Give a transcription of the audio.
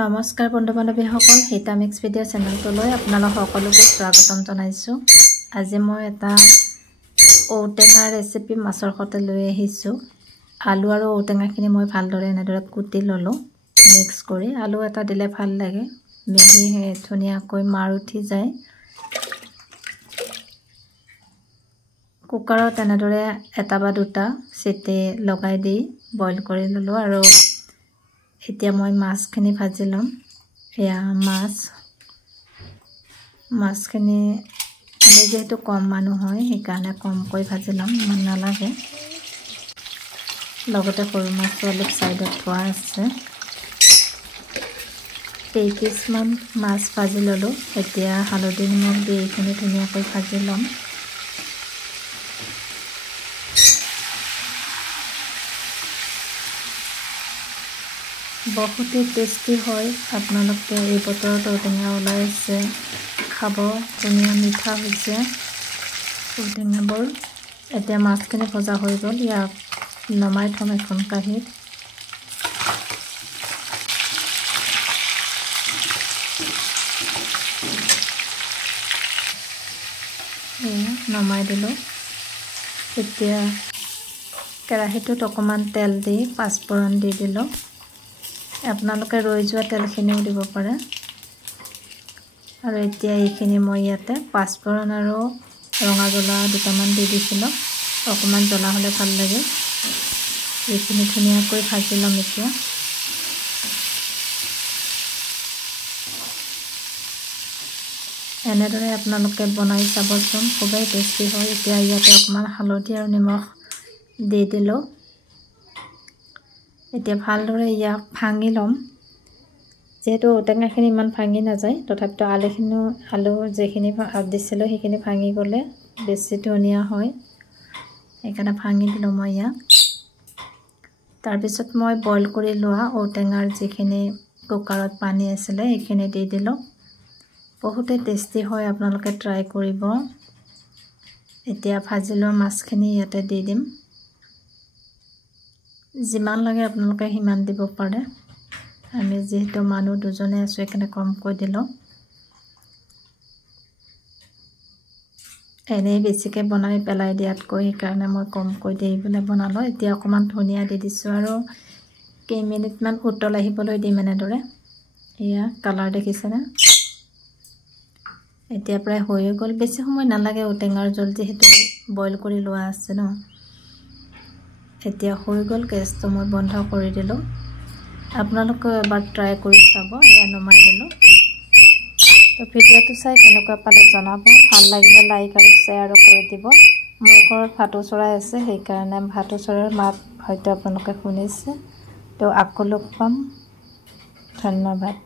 নমস্কাৰ বন্ধু বান্ধৱীসকল হিতামিক্স ভিডিঅ' চেনেলটোলৈ আপোনালোক সকলোকে স্বাগতম জনাইছোঁ। আজি মই এটা ঔটেঙা ৰেচিপি মাছৰ সৈতে লৈ আহিছোঁ। আলু আৰু ঔটেঙাখিনি মই ভালদৰে এনেদৰে কুটি ল'লোঁ মিক্স কৰি। আলু এটা দিলে ভাল লাগে, মিহি ধুনীয়াকৈ মাৰ উঠি যায়। কুকাৰত এনেদৰে এটা বা দুটা চিটি লগাই দি বইল কৰি ল'লোঁ আৰু এতিয়া মই মাছখিনি ভাজি ল'ম। এয়া মাছখিনি আমি যেহেতু কম মানুহ হয় সেইকাৰণে কমকৈ ভাজি ল'ম, ইমান নালাগে। লগতে সৰু মাছটো অলপ চাইডত থোৱা আছে। 3 পিচমান মাছ ভাজি ল'লোঁ। এতিয়া হালধি নিমখ দি এইখিনি ধুনীয়াকৈ ভাজি ল'ম। বহুতেই টেষ্টি হয়। আপোনালোকে এই বতৰত ঔটেঙা ওলাইছে, খাব, ধুনীয়া মিঠা হৈছে ঔটেঙাবোৰ। এতিয়া মাছখিনি ভজা হৈ গ'ল, ইয়াক নমাই থ'ম এখন কাঁহীত। নমাই দিলোঁ। এতিয়া কেৰাহীটোত অকণমান তেল দি পাঁচফোৰণ দি দিলোঁ। আপোনালোকে ৰৈ যোৱা তেলখিনিও দিব পাৰে। আৰু এতিয়া এইখিনি মই ইয়াতে পাঁচফোৰণ আৰু ৰঙা জ্বলা দুটামান দি দিছিলোঁ। অকণমান জ্বলা হ'লে ভাল লাগে। এইখিনি ধুনীয়াকৈ ভাজি ল'ম এতিয়া। এনেদৰে আপোনালোকে বনাই চাবচোন, খুবেই টেষ্টি হয়। এতিয়া ইয়াতে অকণমান হালধি আৰু নিমখ দি দিলোঁ। এতিয়া ভালদৰে ইয়াক ভাঙি ল'ম। যিহেতু ঔটেঙাখিনি ইমান ভাঙি নাযায়, তথাপিতো আলু যিখিনি দিছিলোঁ সেইখিনি ভাঙি গ'লে বেছি ধুনীয়া হয়, সেইকাৰণে ভাঙি দিলোঁ মই ইয়াক। তাৰপিছত মই বইল কৰি লোৱা ঔটেঙাৰ যিখিনি কুকাৰত পানী আছিলে সেইখিনি দি দিলোঁ। বহুতে টেষ্টি হয়, আপোনালোকে ট্ৰাই কৰিব। এতিয়া ভাজি লোৱা মাছখিনি ইয়াতে দি দিম। যিমান লাগে আপোনালোকে সিমান দিব পাৰে। আমি যিহেতু মানুহ দুজনে আছোঁ সেইকাৰণে কমকৈ দিলোঁ। এনেই বেছিকৈ বনাই পেলাই দিয়াতকৈ সেইকাৰণে মই কমকৈ দি পেলাই বনালোঁ। এতিয়া অকণমান ধনিয়া দি দিছোঁ আৰু কেইমিনিটমান উতল আহিবলৈ দিম এনেদৰে। এয়া কালাৰ দেখিছেনে? এতিয়া প্ৰায় হৈয়ে গ'ল, বেছি সময় নালাগে। ঔটেঙাৰ জোল যিহেতু বইল কৰি লোৱা আছে ন। এতিয়া হৈ গ'ল, গেছটো মই বন্ধ কৰি দিলোঁ। আপোনালোকেও এবাৰ ট্ৰাই কৰি চাব। এয়া নমাই দিলোঁ। তো ভিডিঅ'টো চাই কেনেকুৱা পালে জনাব। ভাল লাগিলে লাইক আৰু শ্বেয়াৰো কৰি দিব। মোৰ ঘৰত ভাটৌ চৰাই আছে, সেইকাৰণে ভাটৌ চৰাইৰ মাত হয়তো আপোনালোকে শুনিছে। তো আকৌ লগ পাম। ধন্যবাদ।